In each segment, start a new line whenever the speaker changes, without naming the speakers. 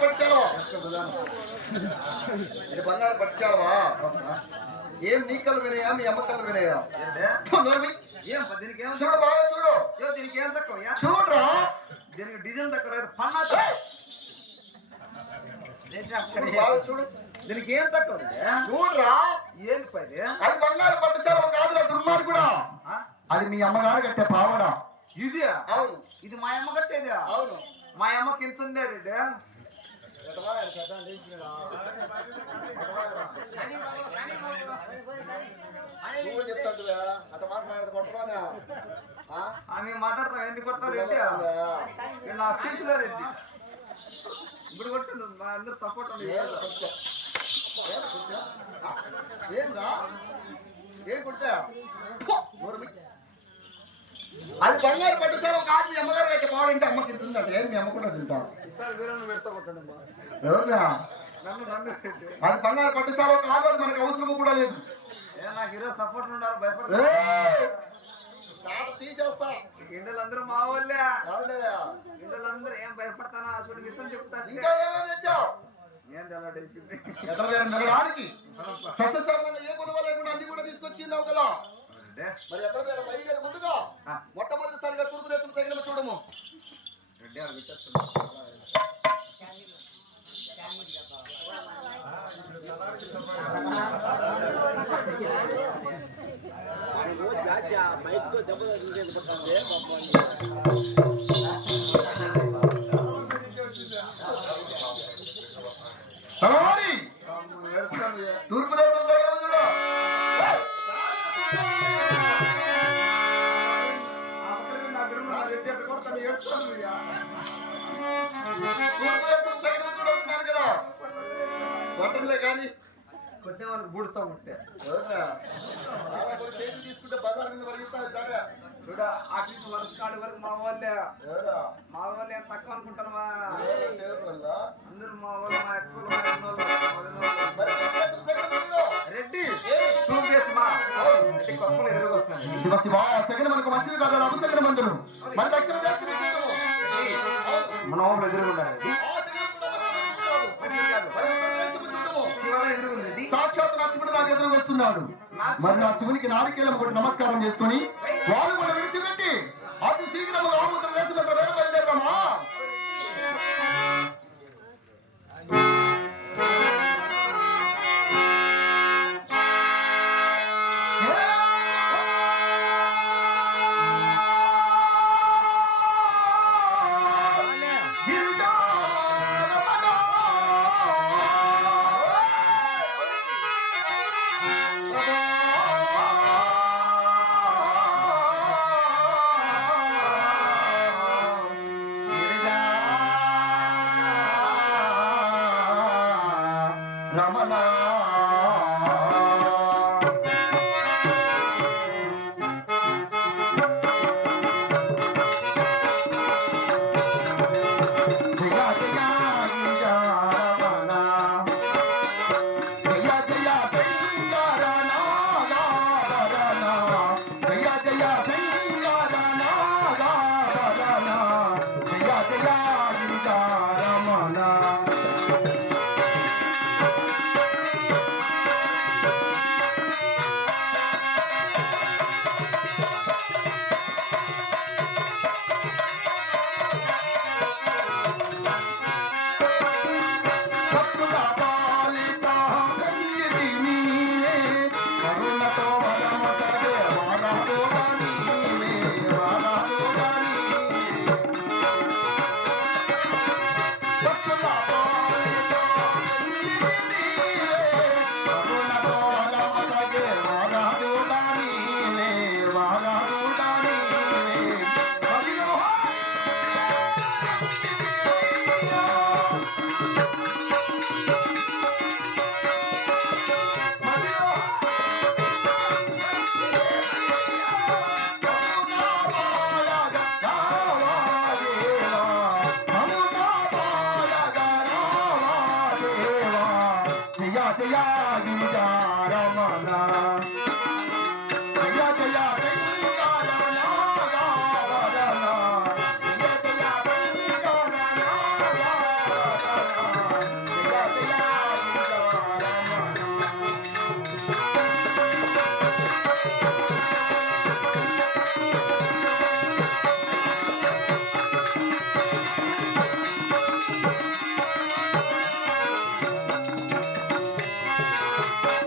బంగారు ఇది బంగారు పట్టించావా ఏం నీ కళ్ళు వినయా మీ అమ్మ కళ్ళు వినయా? చూడు బాగా చూడు.
దీనికి ఏం తక్కువ?
చూడరా?
దీనికి డిజైన్ తక్కువ లేదు పన్నా
చూడు
దీనికి ఏం తక్కువ?
చూడరా?
ఏంది పది
అది బంగారు పట్టుచాల కాదురా దుర్మార్గుడా? అది మీ అమ్మగారు కట్టే పావడా?
ఇది
అవును.
ఇది మా అమ్మ కట్టేది
అవును.
మా అమ్మకి ఎంత ఉంది
నువ్వు చెప్తాడువా అట్ట మాట్లాడదు కొట్టరానా
ఆమె మాట్లాడతావు ఎన్ని కొడతావు రెడ్డి ఈడ నా ఫీజులో రెడ్డి ఇప్పుడు కొట్టింది మా అందరు సపోర్ట్ ఉంది
ఏం రా ఏం కుడతా అది బంగారు పట్టుచాల కాదు మీ అమ్మగారు కట్టే పాడంటే అమ్మకి తింటుందంట ఏం మీ అమ్మ కూడా తింటా.
ఈసారి వీరన్న పెడతా కొట్టండి అమ్మా.
ఎవరురా
నన్ను నన్ను. రెడ్డి
అది బంగారు పట్టుచాల కాదు అది మనకు అవసరం కూడా లేదు.
సపోర్ట్!
తాత తీసేస్తా.
ఇండలందరూ మా వాళ్ళే? ఇండలందరూ ఏం భయపడతానా? అసలు విషయం చెప్తా.
ఇంకా ఏమేమి తెచ్చావు? మెలడానికి సస్యశ్యామలంగా ఏ కొదవ లేకుండా అన్ని కూడా తీసుకొచ్చిన్నావు కదా. మరి ఎక్కడ పేరు బయలుదేరి ముందుగా. మొట్టమొదటిసారిగా తూర్పు దేశం తగిన చూడము
రెడ్డి అది
కొట్టంలే కానీ
కొట్టే వాళ్ళకి బూడుస్తా ఉంటే
చేతులు తీసుకుంటే బజార్ మీద పరిగిస్తావు సరే
చూడ ఆఫీస్ వర్క్ కాడి వరకు మా వాళ్ళే
ఎవరా
మా వాళ్ళే తక్కువ అనుకుంటానమా
శివ శివ. సగన మనకు మంచిది కాదు అపసగన మందులు మన దక్షిణ
మన రెడ్డి
సాక్షాత్ శివుడు నాకు ఎదురు వస్తున్నాడు. మరి నా శివునికి నారికేలం కొట్టి నమస్కారం చేసుకొని వాళ్ళు Ramana. to
y'all.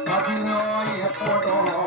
பதினோய
போட்டோம்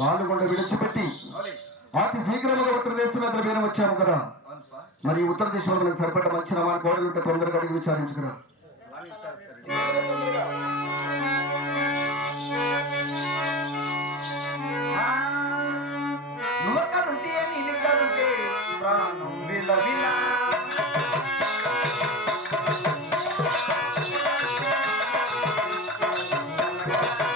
రానుకొండ విడిచిపెట్టి అతి శీఘ్రంగా ఉత్తర దేశం అతని మేము వచ్చాము కదా మరి ఉత్తర దేశంలో మనకు సరిపడ్డ మంచి నమాని కోడలు ఉంటే తొందరగా అడిగి విచారించుకురా
నువ్వక్కడుంటే Thank you.